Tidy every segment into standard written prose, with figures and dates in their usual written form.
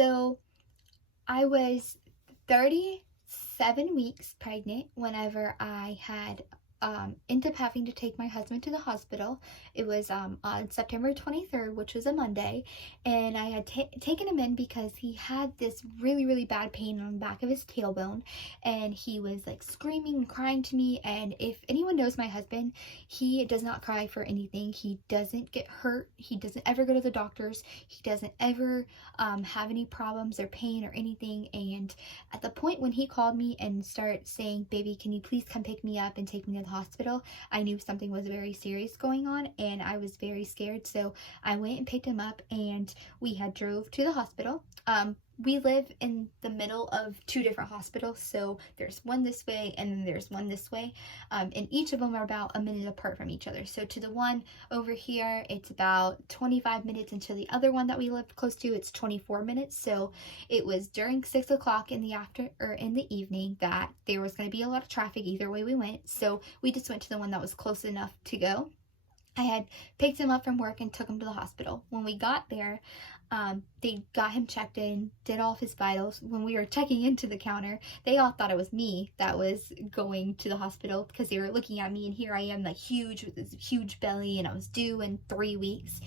So I was 37 weeks pregnant whenever I had ended up having to take my husband to the hospital. It was on September 23rd, which was a Monday, and I had taken him in because he had this really, really bad pain on the back of his tailbone, and he was like screaming and crying to me. And if anyone knows my husband, he does not cry for anything. He doesn't get hurt. He doesn't ever go to the doctors. He doesn't ever have any problems or pain or anything. And at the point when he called me and started saying, "Baby, can you please come pick me up and take me to the hospital?" I knew something was very serious going on, and I was very scared. So I went and picked him up, and we had drove to the hospital. We live in the middle of two different hospitals, so there's one this way and then there's one this way, and each of them are about a minute apart from each other. So to the one over here, it's about 25 minutes, and to the other one that we live close to, it's 24 minutes. So it was during 6 o'clock in the evening that there was going to be a lot of traffic either way we went. So we just went to the one that was close enough to go. I had picked him up from work and took him to the hospital. When we got there, they got him checked in, did all of his vitals. When we were checking into the counter, they all thought it was me that was going to the hospital because they were looking at me, and here I am, like huge with this huge belly, and I was due in 3 weeks.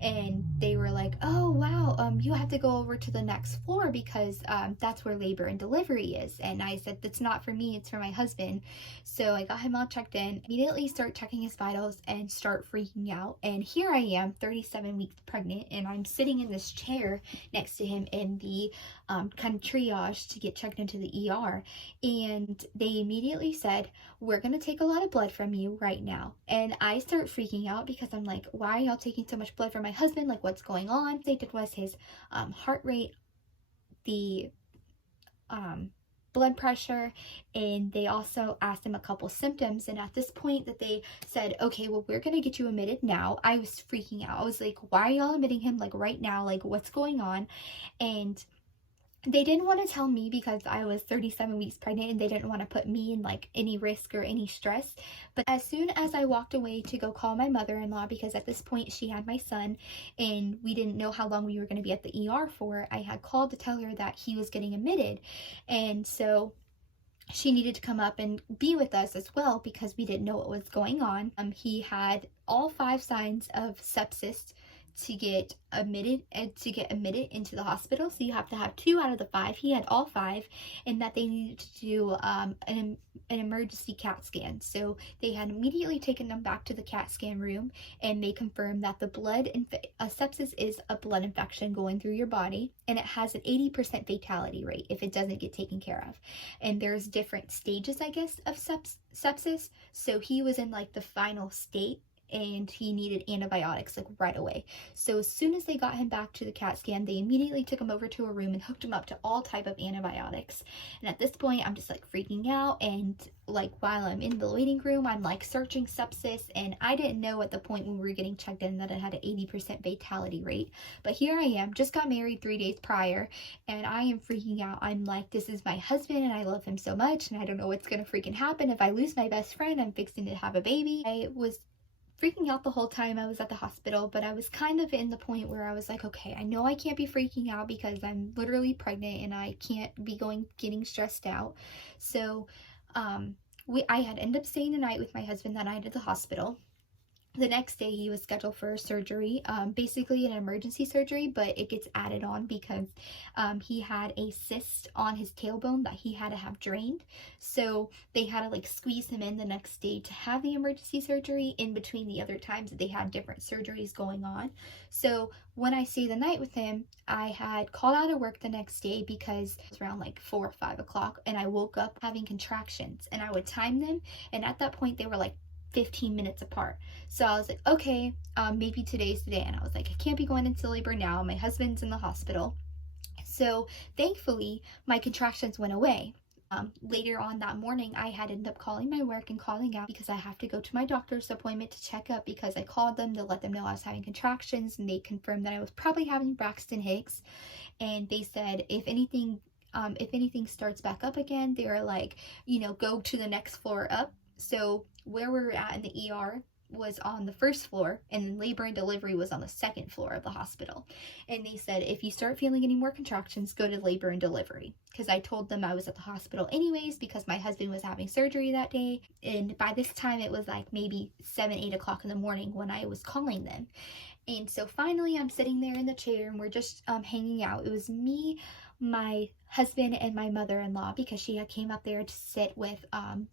And they were like, "Oh wow, you have to go over to the next floor because that's where labor and delivery is." And I said, "That's not for me, it's for my husband." So I got him all checked in, immediately start checking his vitals and start freaking out. And here I am, 37 weeks pregnant, and I'm sitting in this chair next to him in the kind of triage to get checked into the ER. And they immediately said, "We're going to take a lot of blood from you right now." And I start freaking out because I'm like, "Why are y'all taking so much blood from my husband? Like, what's going on?" They did was his heart rate, the blood pressure, and they also asked him a couple symptoms. And at this point that they said, "Okay, well, we're gonna get you admitted now," I was freaking out. I was like, "Why are y'all admitting him like right now? Like, what's going on?" And they didn't want to tell me because I was 37 weeks pregnant, and they didn't want to put me in like any risk or any stress. But as soon as I walked away to go call my mother-in-law, because at this point she had my son and we didn't know how long we were going to be at the ER for, I had called to tell her that he was getting admitted. And so she needed to come up and be with us as well because we didn't know what was going on. He had all 5 signs of sepsis to get admitted into the hospital. So you have to have 2 out of the 5. He had all 5, and that they needed to do an emergency CAT scan. So they had immediately taken him back to the CAT scan room, and they confirmed that the sepsis is a blood infection going through your body, and it has an 80% fatality rate if it doesn't get taken care of. And there's different stages, I guess, of sepsis. So he was in like the final state, and he needed antibiotics like right away. So as soon as they got him back to the CAT scan, they immediately took him over to a room and hooked him up to all type of antibiotics. And at this point, I'm just like freaking out, and like while I'm in the waiting room, I'm like searching sepsis, and I didn't know at the point when we were getting checked in that it had an 80% fatality rate. But here I am, just got married 3 days prior, and I am freaking out. I'm like, this is my husband and I love him so much, and I don't know what's gonna freaking happen. If I lose my best friend, I'm fixing to have a baby. I was freaking out the whole time I was at the hospital, but I was kind of in the point where I was like, okay, I know I can't be freaking out because I'm literally pregnant and I can't be getting stressed out. So I had ended up staying the night with my husband that night at the hospital. The next day he was scheduled for surgery, basically an emergency surgery, but it gets added on because he had a cyst on his tailbone that he had to have drained. So they had to like squeeze him in the next day to have the emergency surgery in between the other times that they had different surgeries going on. So when I stayed the night with him, I had called out of work the next day because it was around like 4 or 5 o'clock, and I woke up having contractions, and I would time them, and at that point they were like 15 minutes apart. So I was like, okay, maybe today's the day. And I was like, I can't be going into labor now. My husband's in the hospital. So thankfully, my contractions went away. Later on that morning, I had ended up calling my work and calling out because I have to go to my doctor's appointment to check up, because I called them to let them know I was having contractions, and they confirmed that I was probably having Braxton Hicks. And they said, if anything starts back up again, they were like, go to the next floor up. So where we were at in the ER, was on the first floor, and then labor and delivery was on the second floor of the hospital. And they said, if you start feeling any more contractions, go to labor and delivery. Because I told them I was at the hospital anyways, because my husband was having surgery that day. And by this time, it was like maybe 7-8 o'clock in the morning when I was calling them. And so finally, I'm sitting there in the chair, and we're just hanging out. It was me, my husband, and my mother-in-law, because she had came up there to sit with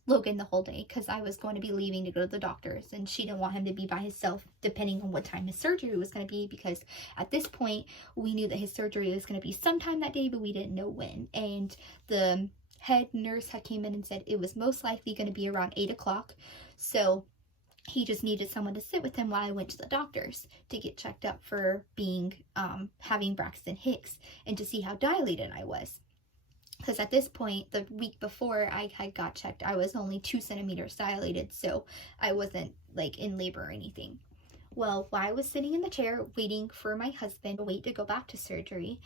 Logan the whole day, because I was going to be leaving to go to the doctor's, and she didn't want him to be by himself depending on what time his surgery was going to be, because at this point we knew that his surgery was going to be sometime that day, but we didn't know when. And the head nurse had came in and said it was most likely going to be around 8 o'clock, so he just needed someone to sit with him while I went to the doctor's to get checked up for being, having Braxton Hicks, and to see how dilated I was. Because at this point, the week before I had got checked, I was only 2 centimeters dilated, so I wasn't like in labor or anything. Well, while I was sitting in the chair waiting for my husband to wait to go back to surgery,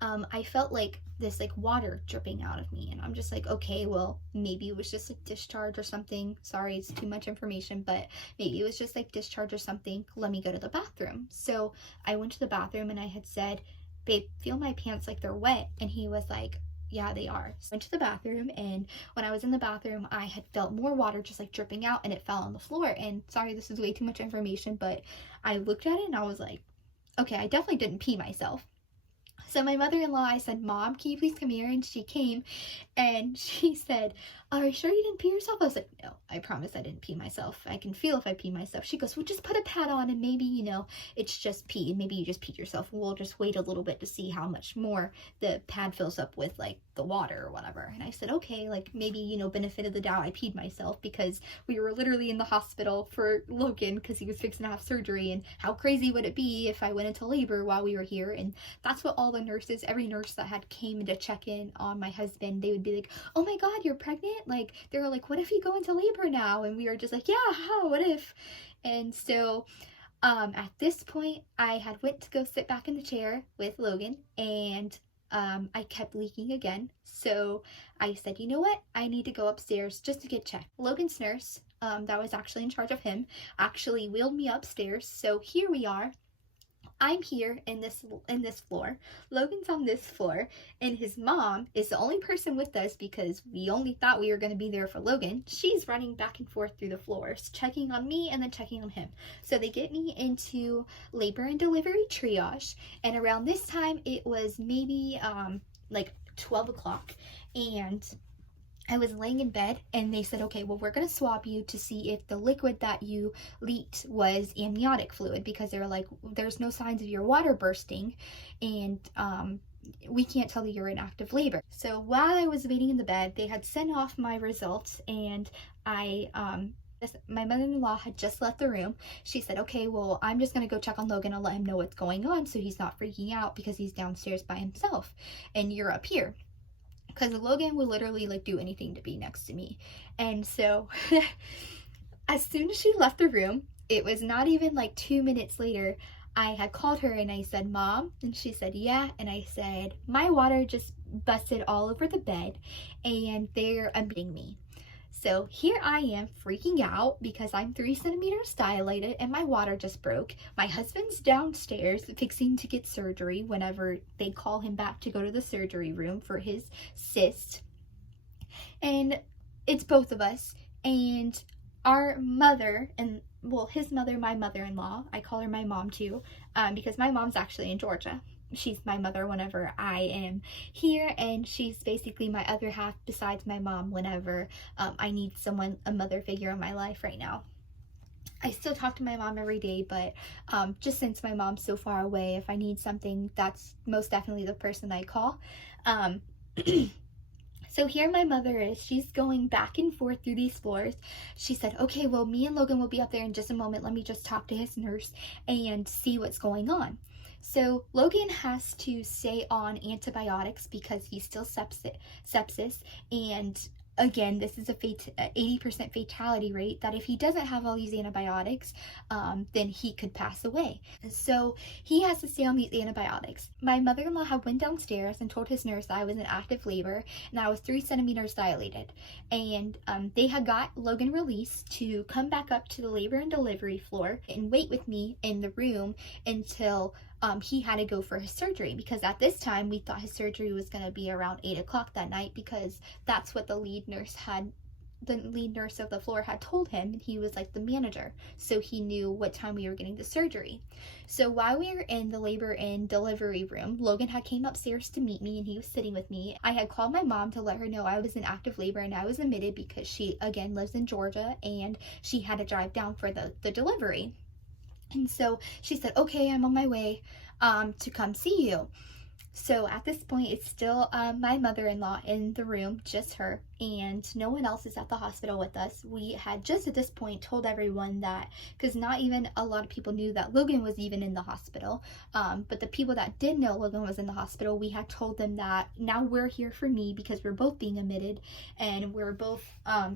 I felt like this like water dripping out of me, and I'm just like, okay, well, maybe it was just a discharge or something. Sorry, it's too much information, but maybe it was just like discharge or something. Let me go to the bathroom. So I went to the bathroom, and I had said, babe, feel my pants like they're wet. And he was like, yeah, they are. So I went to the bathroom, and when I was in the bathroom, I had felt more water just like dripping out, and it fell on the floor. And sorry, this is way too much information, but I looked at it and I was like, okay, I definitely didn't pee myself. So my mother-in-law, I said, Mom, can you please come here? And she came, and she said, are you sure you didn't pee yourself? I was like, no, I promise I didn't pee myself. I can feel if I pee myself. She goes, well, just put a pad on, and maybe, you know, it's just pee. Maybe you just peed yourself. We'll just wait a little bit to see how much more the pad fills up with, like, the water or whatever. And I said, okay, like, maybe, you know, benefit of the doubt, I peed myself, because we were literally in the hospital for Logan because he was fixing to have surgery, and how crazy would it be if I went into labor while we were here? And that's what all the nurses, every nurse that had came to check in on my husband, they would be like, oh my God, you're pregnant? Like, they were like, what if you go into labor now? And we were just like, yeah, how, what if? And so at this point, I had went to go sit back in the chair with Logan, and I kept leaking again. So I said, you know what? I need to go upstairs just to get checked. Logan's nurse, that was actually in charge of him, actually wheeled me upstairs. So here we are. I'm here in this floor. Logan's on this floor, and his mom is the only person with us because we only thought we were going to be there for Logan. She's running back and forth through the floors, checking on me and then checking on him. So they get me into labor and delivery triage, and around this time it was maybe like 12 o'clock, and I was laying in bed, and they said, okay, well, we're going to swab you to see if the liquid that you leaked was amniotic fluid, because they were like, there's no signs of your water bursting, and we can't tell that you're in active labor. So while I was waiting in the bed, they had sent off my results, and my mother-in-law had just left the room. She said, okay, well, I'm just going to go check on Logan and let him know what's going on so he's not freaking out because he's downstairs by himself, and you're up here. Because Logan would literally like do anything to be next to me. And so as soon as she left the room, it was not even like 2 minutes later, I had called her and I said, Mom, and she said, yeah. And I said, my water just busted all over the bed and they're admitting me. So here I am freaking out because I'm 3 centimeters dilated and my water just broke. My husband's downstairs fixing to get surgery whenever they call him back to go to the surgery room for his cyst. And it's both of us. And our mother, and well, his mother, my mother-in-law, I call her my mom too, because my mom's actually in Georgia. She's my mother whenever I am here, and she's basically my other half besides my mom whenever I need someone, a mother figure in my life right now. I still talk to my mom every day, but just since my mom's so far away, if I need something, that's most definitely the person I call. So here my mother is, she's going back and forth through these floors. She said, okay, well, me and Logan will be up there in just a moment. Let me just talk to his nurse and see what's going on. So Logan has to stay on antibiotics because he's still sepsis, and again, this is a 80% fatality rate, that if he doesn't have all these antibiotics, then he could pass away. So he has to stay on these antibiotics. My mother-in-law had went downstairs and told his nurse that I was in active labor and that I was 3 centimeters dilated. And they had got Logan released to come back up to the labor and delivery floor and wait with me in the room until he had to go for his surgery, because at this time we thought his surgery was going to be around 8 o'clock that night, because that's what the lead nurse of the floor had told him, and he was like the manager, so he knew what time we were getting the surgery. So while we were in the labor and delivery room, Logan had came upstairs to meet me and he was sitting with me. I had called my mom to let her know I was in active labor and I was admitted, because she again lives in Georgia and she had to drive down for the delivery. And so she said, okay, I'm on my way to come see you. So at this point, it's still my mother-in-law in the room, just her, and no one else is at the hospital with us. We had just at this point told everyone that, because not even a lot of people knew that Logan was even in the hospital, but the people that did know Logan was in the hospital, we had told them that now we're here for me because we're both being admitted and we're both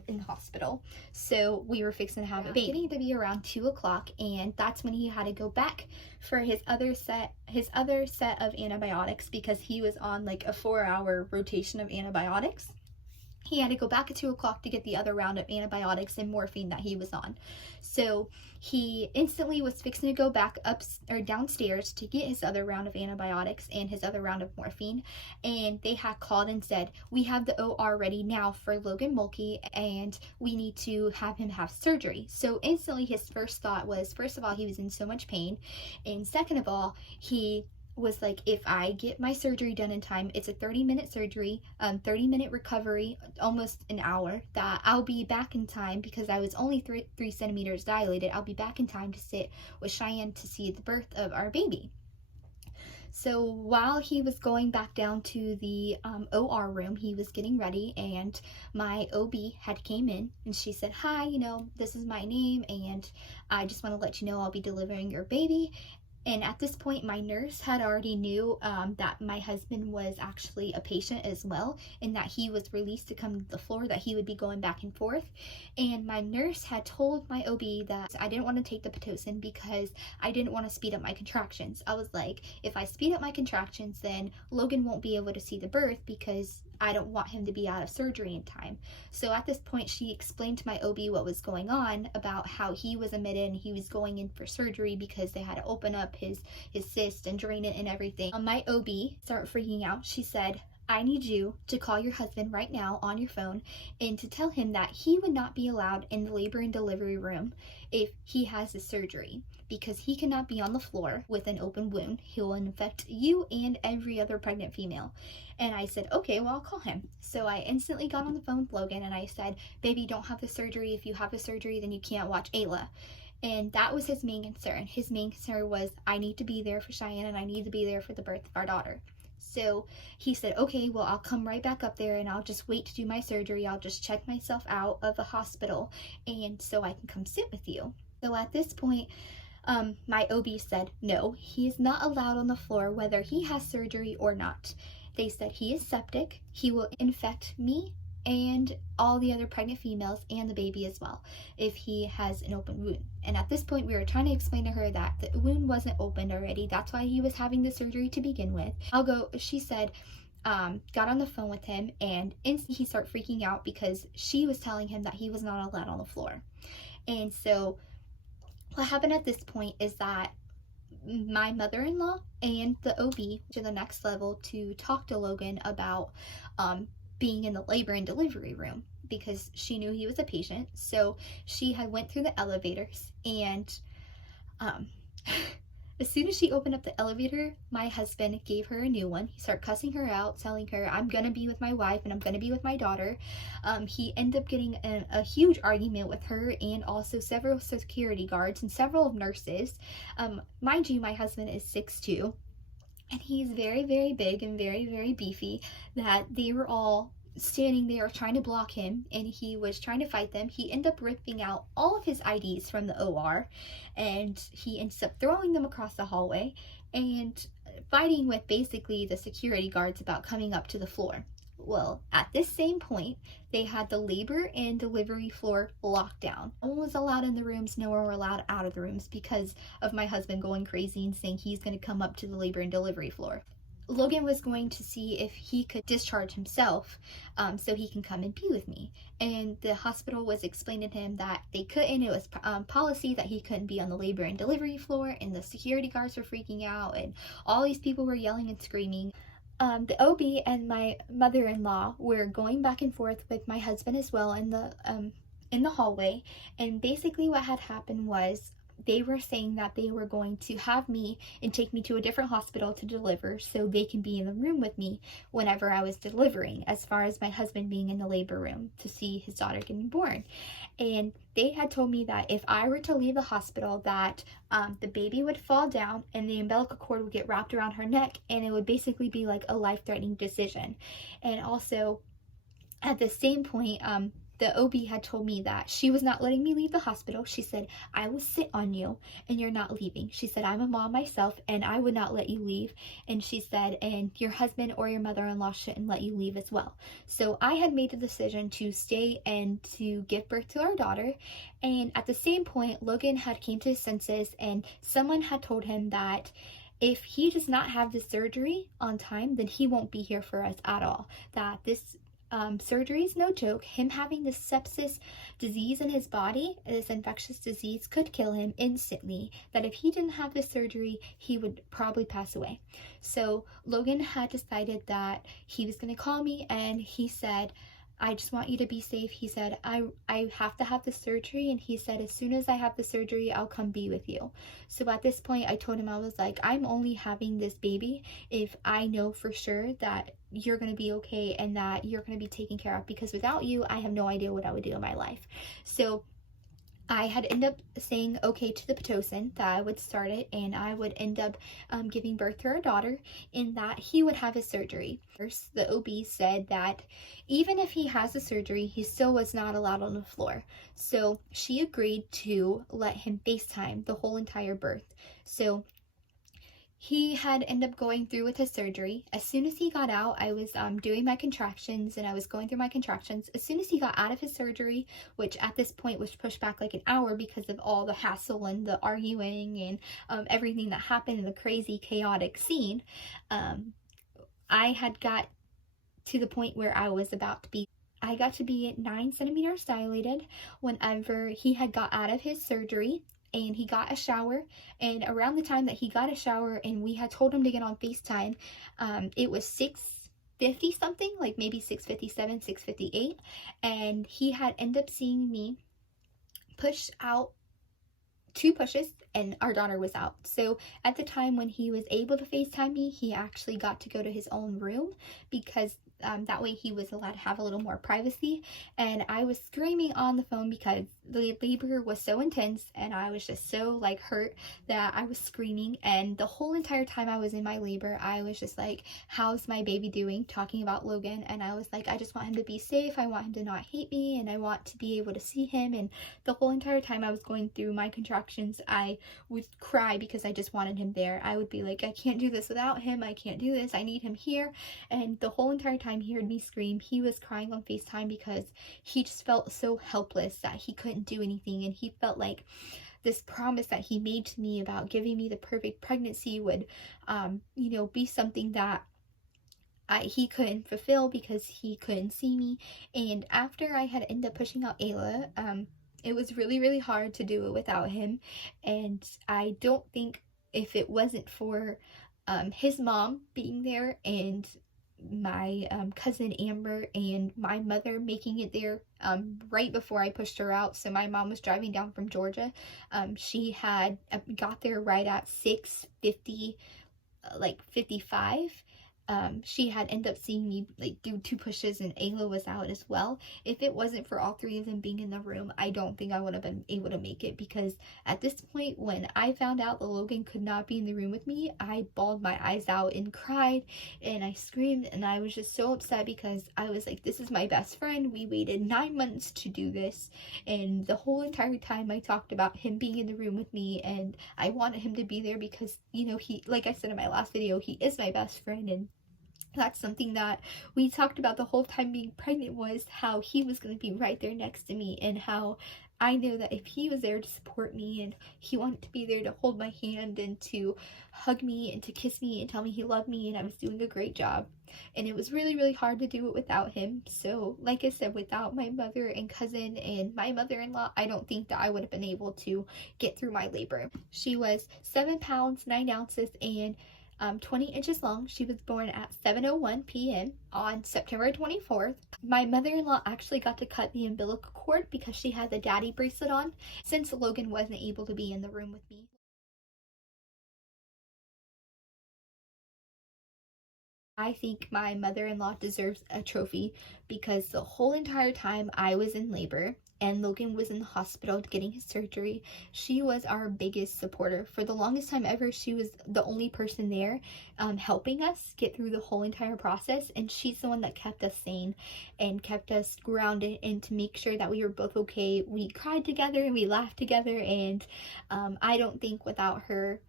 in the hospital. So we were fixing to have a baby. Getting to be around 2 o'clock, and that's when he had to go back for his other set of antibiotics, because he was on like a 4-hour rotation of antibiotics. He had to go back at 2 o'clock to get the other round of antibiotics and morphine that he was on. So he instantly was fixing to go back up or downstairs to get his other round of antibiotics and his other round of morphine. And they had called and said, we have the OR ready now for Logan Mulkey and we need to have him have surgery. So instantly his first thought was, first of all, he was in so much pain. And second of all, he was like, if I get my surgery done in time, it's a 30-minute surgery, 30-minute recovery, almost an hour, that I'll be back in time, because I was only 3 centimeters dilated. I'll be back in time to sit with Cheyenne to see the birth of our baby. So while he was going back down to the OR room, he was getting ready, and my OB had came in and she said, hi, this is my name, and I just want to let you know I'll be delivering your baby. And at this point, my nurse had already knew that my husband was actually a patient as well, and that he was released to come to the floor, that he would be going back and forth. And my nurse had told my OB that I didn't want to take the Pitocin because I didn't want to speed up my contractions. I was like, if I speed up my contractions, then Logan won't be able to see the birth, because I don't want him to be out of surgery in time. So at this point, she explained to my OB what was going on, about how he was admitted and he was going in for surgery because they had to open up his cyst and drain it and everything. My OB started freaking out. She said, I need you to call your husband right now on your phone and to tell him that he would not be allowed in the labor and delivery room if he has a surgery, because he cannot be on the floor with an open wound. He'll infect you and every other pregnant female. And I said, okay, well, I'll call him. So I instantly got on the phone with Logan and I said, baby, don't have the surgery. If you have the surgery, then you can't watch AYLA. And that was his main concern. His main concern was, I need to be there for Cheyenne and I need to be there for the birth of our daughter. So he said, okay, well, I'll come right back up there and I'll just wait to do my surgery. I'll just check myself out of the hospital and so I can come sit with you. So at this point, my OB said, no, he is not allowed on the floor whether he has surgery or not. They said he is septic. He will infect me and all the other pregnant females and the baby as well if he has an open wound. And at this point, we were trying to explain to her that the wound wasn't opened already. That's why he was having the surgery to begin with. She said, got on the phone with him, and instantly he started freaking out because she was telling him that he was not allowed on the floor. And so what happened at this point is that my mother-in-law and the OB to the next level to talk to Logan about being in the labor and delivery room, because she knew he was a patient. So she had went through the elevators, and as soon as she opened up the elevator, my husband gave her a new one. He started cussing her out, telling her, I'm gonna be with my wife and I'm gonna be with my daughter. He ended up getting a huge argument with her and also several security guards and several nurses. Mind you, my husband is 6'2", and he's very, very big and very, very beefy, that they were all standing there trying to block him, and he was trying to fight them. He ended up ripping out all of his IDs from the OR, and he ends up throwing them across the hallway and fighting with basically the security guards about coming up to the floor. Well, at this same point, they had the labor and delivery floor locked down. No one was allowed in the rooms, no one were allowed out of the rooms because of my husband going crazy and saying he's going to come up to the labor and delivery floor. Logan was going to see if he could discharge himself so he can come and be with me. And the hospital was explaining to him that they couldn't. It was policy that he couldn't be on the labor and delivery floor, and the security guards were freaking out, and all these people were yelling and screaming. The OB and my mother-in-law were going back and forth with my husband as well in the hallway, and basically what had happened was they were saying that they were going to have me and take me to a different hospital to deliver so they can be in the room with me whenever I was delivering, as far as my husband being in the labor room to see his daughter getting born. And they had told me that if I were to leave the hospital, that the baby would fall down and the umbilical cord would get wrapped around her neck, and it would basically be like a life-threatening decision. And also at the same point, the OB had told me that she was not letting me leave the hospital. She said, I will sit on you and you're not leaving. She said, I'm a mom myself and I would not let you leave. And she said, and your husband or your mother-in-law shouldn't let you leave as well. So I had made the decision to stay and to give birth to our daughter. And at the same point, Logan had came to his senses, and someone had told him that if he does not have the surgery on time, then he won't be here for us at all. That this surgery is no joke. Him having this sepsis disease in his body, this infectious disease, could kill him instantly. That if he didn't have the surgery, he would probably pass away. So Logan had decided that he was going to call me, and he said, I just want you to be safe. He said, I have to have the surgery. And he said, as soon as I have the surgery, I'll come be with you. So at this point, I told him, I was like, I'm only having this baby if I know for sure that you're going to be okay and that you're going to be taken care of, because without you, I have no idea what I would do in my life. So I had ended up saying okay to the Pitocin, that I would start it, and I would end up giving birth to our daughter, and that he would have his surgery. First, the OB said that even if he has a surgery, he still was not allowed on the floor. So she agreed to let him FaceTime the whole entire birth. So he had ended up going through with his surgery. As soon as he got out, I was doing my contractions, and I was going through my contractions. As soon as he got out of his surgery, which at this point was pushed back like an hour because of all the hassle and the arguing and everything that happened in the crazy, chaotic scene, I had got to the point where I got to be 9 centimeters dilated whenever he had got out of his surgery. And he got a shower, and around the time that he got a shower and we had told him to get on FaceTime, it was 6:50 something, like maybe 6:57, 6:58, and he had ended up seeing me push out 2 pushes, and our daughter was out. So at the time when he was able to FaceTime me, he actually got to go to his own room, because that way he was allowed to have a little more privacy. And I was screaming on the phone because the labor was so intense, and I was just so like hurt that I was screaming. And the whole entire time I was in my labor, I was just like, how's my baby doing, talking about Logan. And I was like, I just want him to be safe, I want him to not hate me, and I want to be able to see him. And the whole entire time I was going through my contractions, I would cry because I just wanted him there. I would be like, I can't do this without him, I can't do this, I need him here. And the whole entire time he heard me scream, he was crying on FaceTime because he just felt so helpless that he couldn't do anything, and he felt like this promise that he made to me about giving me the perfect pregnancy would be something that he couldn't fulfill because he couldn't see me. And after I had ended up pushing out AYLA, it was really, really hard to do it without him. And I don't think, if it wasn't for his mom being there, and my cousin Amber and my mother making it there right before I pushed her out. So my mom was driving down from Georgia. She had got there right at 6:50, like 55. She had ended up seeing me like do 2 pushes, and AYLA was out as well. If it wasn't for all 3 of them being in the room, I don't think I would have been able to make it, because at this point, when I found out that Logan could not be in the room with me, I bawled my eyes out and cried, and I screamed, and I was just so upset because I was like, this is my best friend. We waited 9 months to do this, and the whole entire time I talked about him being in the room with me, and I wanted him to be there because, he, like I said in my last video, he is my best friend, and That's something that we talked about the whole time being pregnant, was how he was going to be right there next to me, and how I know that if he was there to support me and he wanted to be there to hold my hand and to hug me and to kiss me and tell me he loved me and I was doing a great job. And it was really, really hard to do it without him. So, like I said, without my mother and cousin and my mother-in-law, I don't think that I would have been able to get through my labor. She was 7 pounds, 9 ounces, and 20 inches long. She was born at 7:01 p.m. on September 24th. My mother-in-law actually got to cut the umbilical cord because she had the daddy bracelet on, since Logan wasn't able to be in the room with me. I think my mother-in-law deserves a trophy because the whole entire time I was in labor and Logan was in the hospital getting his surgery, she was our biggest supporter. For the longest time ever, she was the only person there helping us get through the whole entire process, and she's the one that kept us sane and kept us grounded and to make sure that we were both okay. We cried together and we laughed together, and I don't think without her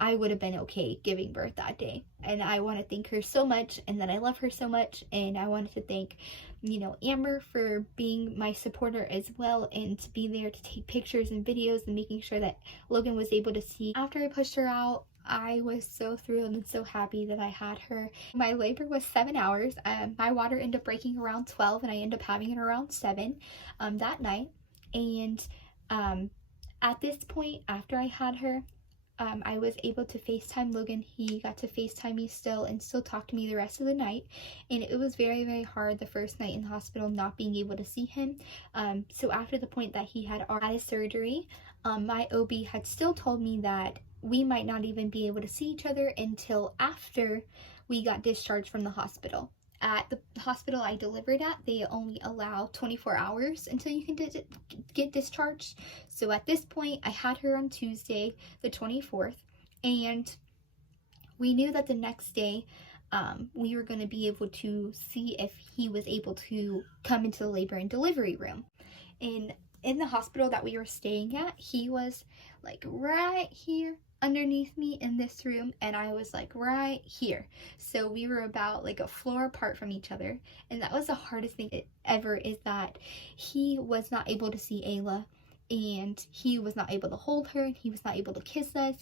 I would have been okay giving birth that day. And I want to thank her so much, and that I love her so much. And I wanted to thank, Amber for being my supporter as well, and to be there to take pictures and videos and making sure that Logan was able to see. After I pushed her out, I was so thrilled and so happy that I had her. My labor was 7 hours. My water ended up breaking around 12, and I ended up having it around 7 that night. And at this point, after I had her, I was able to FaceTime Logan. He got to FaceTime me still and still talk to me the rest of the night. And it was very, very hard the first night in the hospital not being able to see him. So after the point that he had his surgery, my OB had still told me that we might not even be able to see each other until after we got discharged from the hospital. At the hospital I delivered at, they only allow 24 hours until you can get discharged. So at this point, I had her on Tuesday, the 24th, and we knew that the next day we were going to be able to see if he was able to come into the labor and delivery room. And in the hospital that we were staying at, he was like right here underneath me in this room, and I was like right here. So we were about like a floor apart from each other, and that was the hardest thing ever, is that he was not able to see AYLA, and he was not able to hold her, and he was not able to kiss us.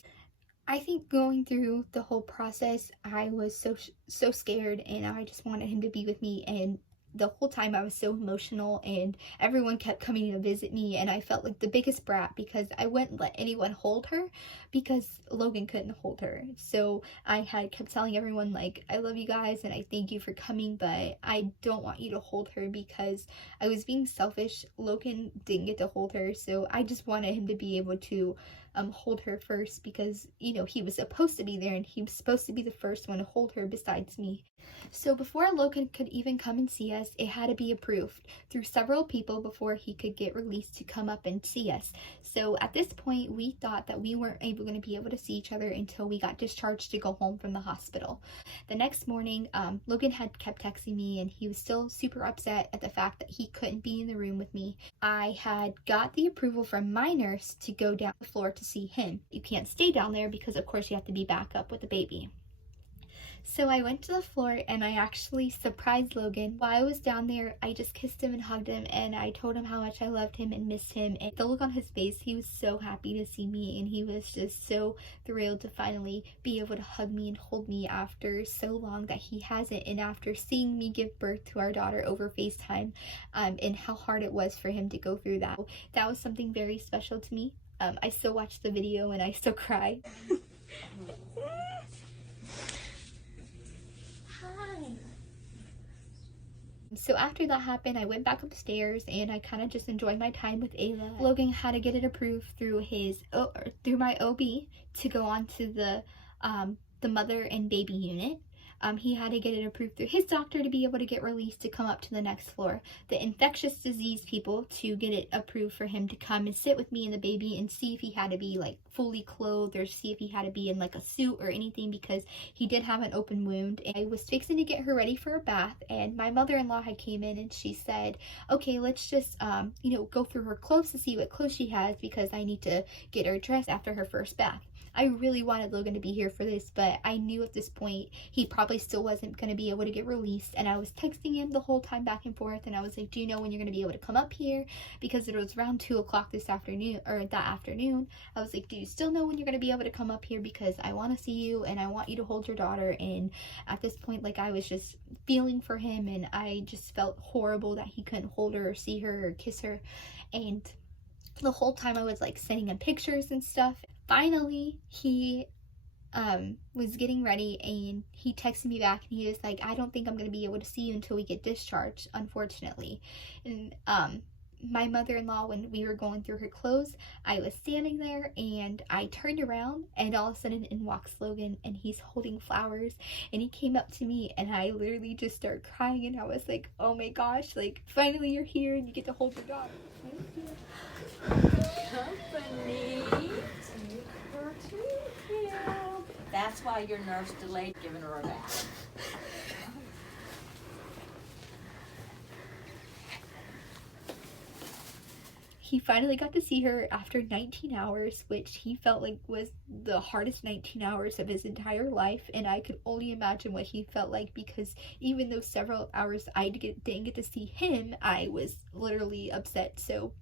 I think going through the whole process, I was so scared, and I just wanted him to be with me. And the whole time I was so emotional, and everyone kept coming to visit me, and I felt like the biggest brat because I wouldn't let anyone hold her because Logan couldn't hold her. So I had kept telling everyone, like, I love you guys and I thank you for coming, but I don't want you to hold her because I was being selfish. Logan didn't get to hold her, so I just wanted him to be able to hold her first because, he was supposed to be there, and he was supposed to be the first one to hold her besides me. So before Logan could even come and see us, it had to be approved through several people before he could get released to come up and see us. So at this point, we thought that we weren't going to be able to see each other until we got discharged to go home from the hospital. The next morning, Logan had kept texting me, and he was still super upset at the fact that he couldn't be in the room with me. I had got the approval from my nurse to go down the floor to see him. You can't stay down there because, of course, you have to be back up with the baby. So I went to the floor, and I actually surprised Logan. While I was down there, I just kissed him and hugged him, and I told him how much I loved him and missed him. And the look on his face, he was so happy to see me, and he was just so thrilled to finally be able to hug me and hold me after so long that he hasn't. And after seeing me give birth to our daughter over FaceTime, and how hard it was for him to go through that, that was something very special to me. I still watch the video and I still cry. So after that happened, I went back upstairs and I kind of just enjoyed my time with AYLA. Logan had to get it approved through through my OB to go on to the mother and baby unit. He had to get it approved through his doctor to be able to get released to come up to the next floor. The infectious disease people to get it approved for him to come and sit with me and the baby and see if he had to be like fully clothed or see if he had to be in like a suit or anything, because he did have an open wound. And I was fixing to get her ready for a bath, and my mother-in-law had came in and she said, okay, let's just go through her clothes to see what clothes she has because I need to get her dressed after her first bath. I really wanted Logan to be here for this, but I knew at this point he probably still wasn't going to be able to get released. And I was texting him the whole time back and forth, and I was like, do you know when you're going to be able to come up here? Because it was around 2 o'clock this afternoon, or that afternoon. I was like, do you still know when you're going to be able to come up here? Because I want to see you and I want you to hold your daughter. And at this point, like, I was just feeling for him, and I just felt horrible that he couldn't hold her or see her or kiss her. And the whole time I was like sending him pictures and stuff. Finally, he was getting ready, and he texted me back, and he was like, I don't think I'm gonna be able to see you until we get discharged, unfortunately. And my mother-in-law, when we were going through her clothes, I was standing there, and I turned around, and all of a sudden in walks Logan, and he's holding flowers, and he came up to me, and I literally just started crying, and I was like, oh my gosh, like, finally you're here and you get to hold your daughter. Company. Take her to him. That's why your nurse delayed giving her a bath. He finally got to see her after 19 hours, which he felt like was the hardest 19 hours of his entire life. And I could only imagine what he felt like, because even though several hours I didn't get to see him, I was literally upset. So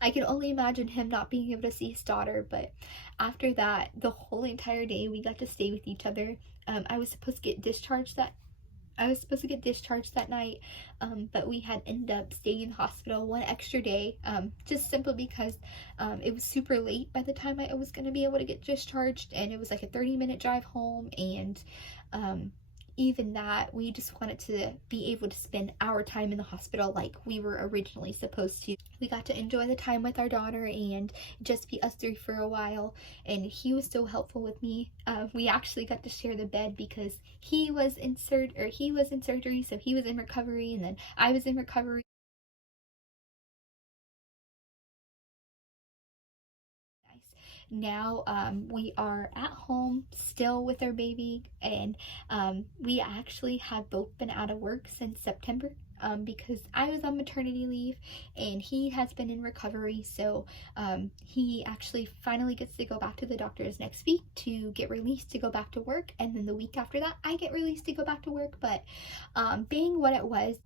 I can only imagine him not being able to see his daughter. But after that, the whole entire day we got to stay with each other. I was supposed to get discharged that night, but we had ended up staying in the hospital one extra day, just simply because it was super late by the time I was going to be able to get discharged, and it was like a 30-minute drive home. And even that, we just wanted to be able to spend our time in the hospital like we were originally supposed to. We got to enjoy the time with our daughter and just be us three for a while, and he was so helpful with me. We actually got to share the bed because he was in surgery, so he was in recovery, and then I was in recovery. Now we are at home still with our baby, and we actually have both been out of work since September, because I was on maternity leave and he has been in recovery. So he actually finally gets to go back to the doctors next week to get released to go back to work, and then the week after that I get released to go back to work. But being what it was,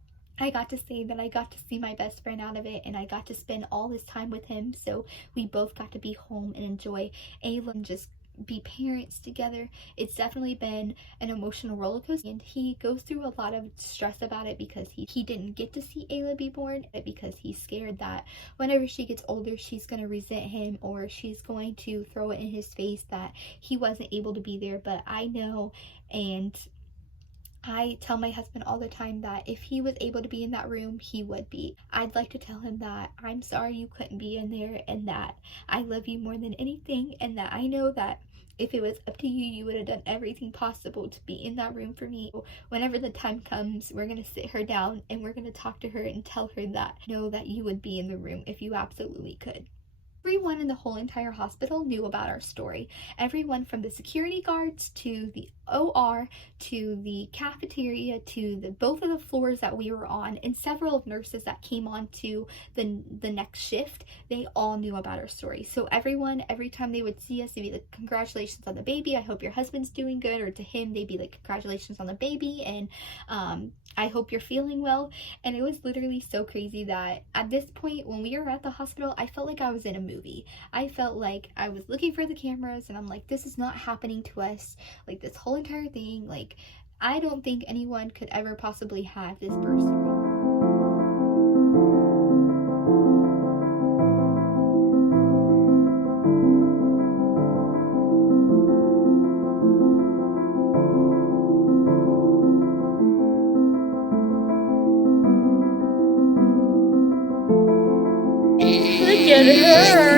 I got to say that I got to see my best friend out of it, and I got to spend all this time with him. So we both got to be home and enjoy AYLA and just be parents together. It's definitely been an emotional roller coaster, and he goes through a lot of stress about it because he didn't get to see AYLA be born, because he's scared that whenever she gets older she's going to resent him, or she's going to throw it in his face that he wasn't able to be there. But I know, and I tell my husband all the time that if he was able to be in that room, he would be. I'd like to tell him that I'm sorry you couldn't be in there, and that I love you more than anything, and that I know that if it was up to you, you would have done everything possible to be in that room for me. Whenever the time comes, we're going to sit her down and we're going to talk to her and tell her that, know that you would be in the room if you absolutely could. Everyone in the whole entire hospital knew about our story. Everyone from the security guards to the OR to the cafeteria to both of the floors that we were on, and several of nurses that came on to the next shift, they all knew about our story. So everyone, every time they would see us, they'd be like, congratulations on the baby, I hope your husband's doing good. Or to him, they'd be like, congratulations on the baby, and I hope you're feeling well. And it was literally so crazy that at this point, when we were at the hospital, I felt like I was in a movie. I felt like I was looking for the cameras, and I'm like, this is not happening to us. Like, this whole entire thing, like, I don't think anyone could ever possibly have this birth story. Look at her.